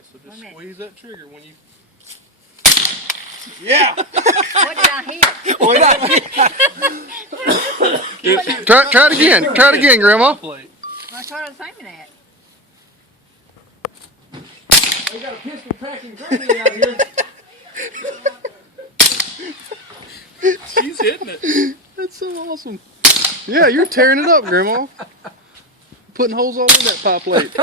Alright, so just squeeze that trigger when you... Yeah! What did I hit? Try it again. Try it again, Grandma. Plate. That's what I was thinking at. We got a pistol packing granny out here. She's hitting it. That's so awesome. Yeah, you're tearing it up, Grandma. Putting holes all in that pie plate.